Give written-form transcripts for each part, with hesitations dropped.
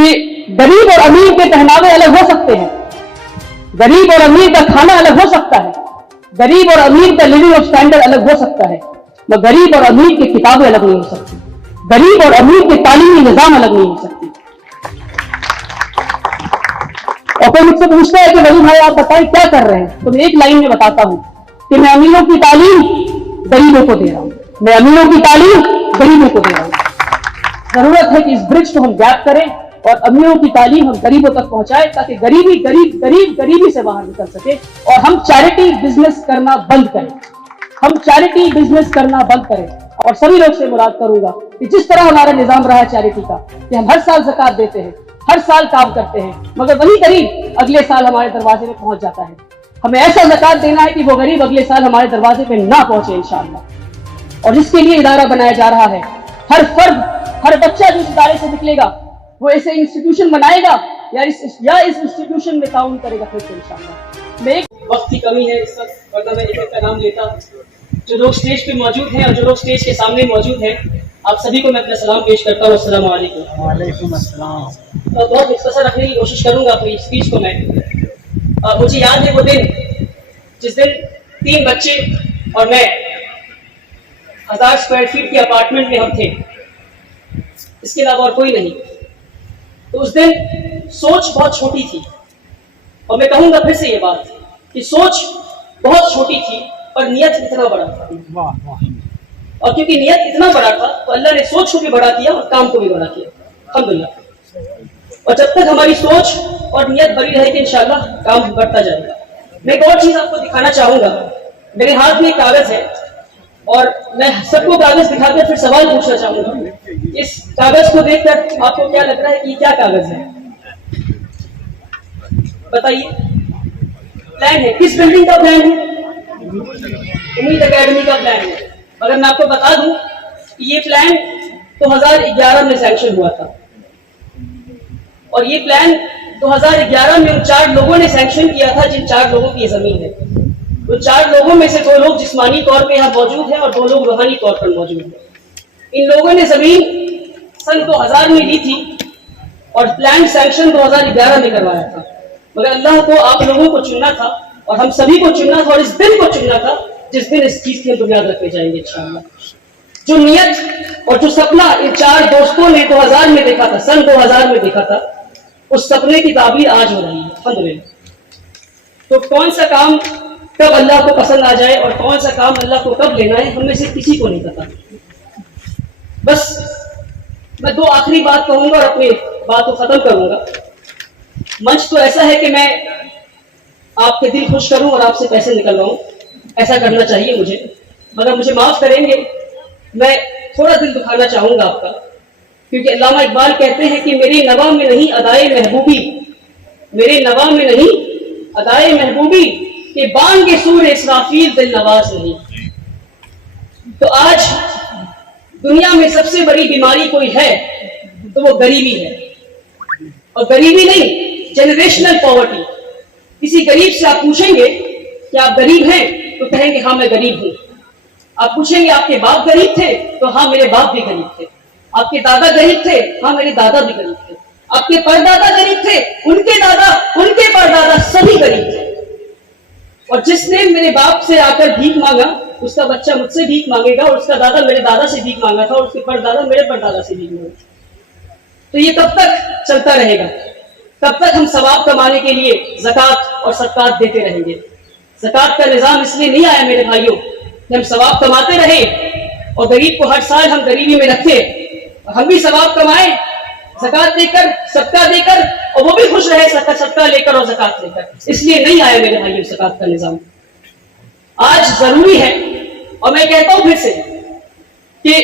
کہ غریب اور امیر کے پہناوے الگ ہو سکتے ہیں, غریب اور امیر کا کھانا الگ ہو سکتا ہے, غریب اور امیر کا لیونگ آف اسٹینڈرڈ الگ ہو سکتا ہے, مگر غریب اور امیر کی کتابیں الگ نہیں ہو سکتی, غریب اور امیر کے تعلیمی نظام الگ نہیں ہو سکتی. اور کوئی مجھ سے پوچھتا ہے کہ ولی بھائی آپ بتائیں کیا کر رہے ہیں, تو میں ایک لائن میں بتاتا ہوں کہ میں امیروں کی تعلیم غریبوں کو دے رہا ہوں, میں امیروں کی تعلیم غریبوں کو دے رہا ہوں. ضرورت ہے کہ اس برج کو ہم گیپ کریں اور امیروں کی تعلیم ہم غریبوں تک پہنچائیں تاکہ غریبی سے باہر نکل سکے, اور ہم چیریٹی بزنس کرنا بند کریں, ہم چیریٹی بزنس کرنا بند کریں. اور سبھی لوگ سے مراد کروں گا کہ جس طرح ہمارا نظام رہا ہے چیریٹی کا کہ ہم ہر سال زکوٰۃ دیتے ہیں, ہر سال کام کرتے ہیں, مگر وہی غریب اگلے سال ہمارے دروازے پہ پہنچ جاتا ہے. ہمیں ایسا زکوٰۃ دینا ہے کہ وہ غریب اگلے سال ہمارے دروازے پہ نہ پہنچے انشاءاللہ. اور جس کے لیے ادارہ بنایا جا رہا ہے, ہر فرد, ہر بچہ جو اس ادارے سے نکلے گا وہ ایسے انسٹیٹیوشن بنائے گا یا اس انسٹیٹیوشن میں تعاون کرے گا پھر سے انشاءاللہ. میں وقت کی کمی ہے اس وقت, ورنہ میں ایک کا نام لیتا. جو لوگ اسٹیج پہ موجود ہیں اور جو لوگ اسٹیج کے سامنے موجود ہیں, آپ سبھی کو میں اپنا سلام پیش کرتا ہوں. السلام علیکم. وعلیکم السلام. بہت مختصر رکھنے کی کوشش کروں گا اپنی اسپیچ کو. میں مجھے یاد ہے وہ دن جس دن 3 بچے اور میں 1000 اسکوائر فیٹ کے اپارٹمنٹ میں ہم تھے, اس کے علاوہ اور کوئی نہیں. تو اس دن سوچ بہت چھوٹی تھی, اور میں کہوں گا پھر سے یہ بات کہ سوچ بہت چھوٹی تھی اور نیت اتنا بڑا تھا. اور کیونکہ نیت اتنا بڑا تھا تو اللہ نے سوچ کو بھی بڑا کیا اور کام کو بھی بڑا کیا, الحمدللہ. اور جب تک ہماری سوچ اور نیت بڑی رہے گی انشاءاللہ کام بڑھتا جائے گا. میں ایک اور چیز آپ کو دکھانا چاہوں گا. میرے ہاتھ میں ایک کاغذ ہے اور میں سب کو کاغذ دکھا کر پھر سوال پوچھنا چاہوں گا. اس کاغذ کو دیکھ کر آپ کو کیا لگ رہا ہے کہ یہ کیا کاغذ ہے؟ بتائیے. پلان ہے. کس بلڈنگ کا پلان ہے؟ امید اکیڈمی کا پلان ہے. مگر میں آپ کو بتا دوں کہ یہ پلان 2011 میں سینکشن ہوا تھا, اور یہ پلان 2011 میں ان 4 لوگوں نے سینکشن کیا تھا جن 4 لوگوں کی یہ زمین ہے. ان 4 لوگوں میں سے 2 لوگ جسمانی طور پہ یہاں موجود ہیں اور 2 لوگ روحانی طور پر موجود ہیں. ان لوگوں نے زمین سن 2000 میں لی تھی اور پلان سینکشن 2011 میں کروایا تھا. مگر اللہ کو آپ لوگوں کو چننا تھا اور ہم سبھی کو چننا تھا اور اس دن کو چننا تھا جس دن اس چیز کی ہم بنیاد رکھنے جائیں گے انشاءاللہ. جو نیت اور جو سپنا ان 4 دوستوں نے 2000 میں دیکھا تھا, سن 2000 میں دیکھا تھا, اس سپنے کی تعبیر آج ہو رہی ہے الحمدللہ. تو کون سا کام کب اللہ کو پسند آ جائے اور کون سا کام اللہ کو کب لینا ہے ہم میں سے کسی کو نہیں پتا. بس میں 2 آخری بات کہوں گا اور اپنی بات کو ختم کروں گا. منچ تو ایسا ہے کہ میں آپ کے دل خوش کروں اور آپ سے پیسے نکلواؤں, ایسا کرنا چاہیے مجھے, مگر مجھے معاف کریں گے, میں تھوڑا دل دکھانا چاہوں گا آپ کا. کیونکہ علامہ اقبال کہتے ہیں کہ میرے نوا میں نہیں ادائے محبوبی, میرے نوا میں نہیں ادائے محبوبی, کہ بانگ سور اسرافیل دل نواز نہیں. تو آج دنیا میں سب سے بڑی بیماری کوئی ہے تو وہ غریبی ہے, اور غریبی نہیں جنریشنل پاورٹی. کسی غریب سے آپ پوچھیں گے کہ آپ غریب ہیں تو کہیں گے ہاں میں غریب ہوں. آپ پوچھیں گے آپ کے باپ غریب تھے تو ہاں میرے باپ بھی غریب تھے. آپ کے دادا غریب تھے, ہاں میرے دادا بھی غریب تھے. آپ کے پردادا غریب تھے, ان کے دادا, ان کے پردادا سبھی غریب تھے. اور جس نے میرے باپ سے آ کر بھیک مانگا اس کا بچہ مجھ سے بھیک مانگے گا, اور اس کا دادا میرے دادا سے بھیک مانگا تھا اور اس کے پردادا میرے پردادا سے بھیک مانگا. تو یہ کب تک چلتا رہے گا؟ کب تک ہم ثواب کمانے کے لیے زکوٰۃ اور صدقات دیتے رہیں گے؟ زکوٰۃ کا نظام اس لیے نہیں آیا میرے بھائیوں کہ ہم ثواب کماتے رہے اور غریب کو ہر سال ہم غریبی میں رکھتے, اور ہم بھی ثواب کمائیں زکوٰۃ دے کر, صدقہ دے کر, اور وہ بھی خوش رہے صدقہ لے کر اور زکوٰۃ لے کر. اس لیے نہیں آیا میرے بھائیوں زکوٰۃ کا نظام. آج ضروری ہے, اور میں کہتا ہوں پھر سے کہ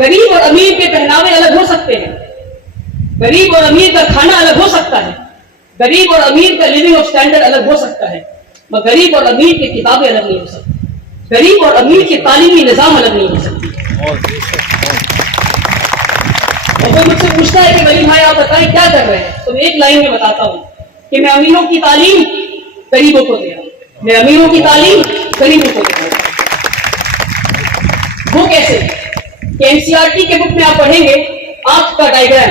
غریب اور امیر کے پہناوے الگ ہو سکتے ہیں, غریب اور امیر کا کھانا الگ ہو سکتا ہے, غریب اور امیر کا لیونگ آف اسٹینڈرڈ الگ ہو سکتا ہے, مگر غریب اور امیر کی کتابیں الگ نہیں ہو سکتی, غریب اور امیر کے تعلیمی نظام الگ نہیں ہو سکتی. اور کوئی مجھ سے پوچھتا ہے کہ ولی بھائی آپ بتائیں کیا کر رہے ہیں, تو میں ایک لائن میں بتاتا ہوں کہ میں امیروں کی تعلیم غریبوں کو دے رہا ہوں, میں امیروں کی تعلیم غریبوں کو دے رہا ہوں. وہ کیسے کہ NCERT کے بک میں آپ پڑھیں گے آنکھ کا diagram,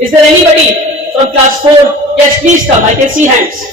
Is there anybody from class 4? Yes, please come. I can see hands.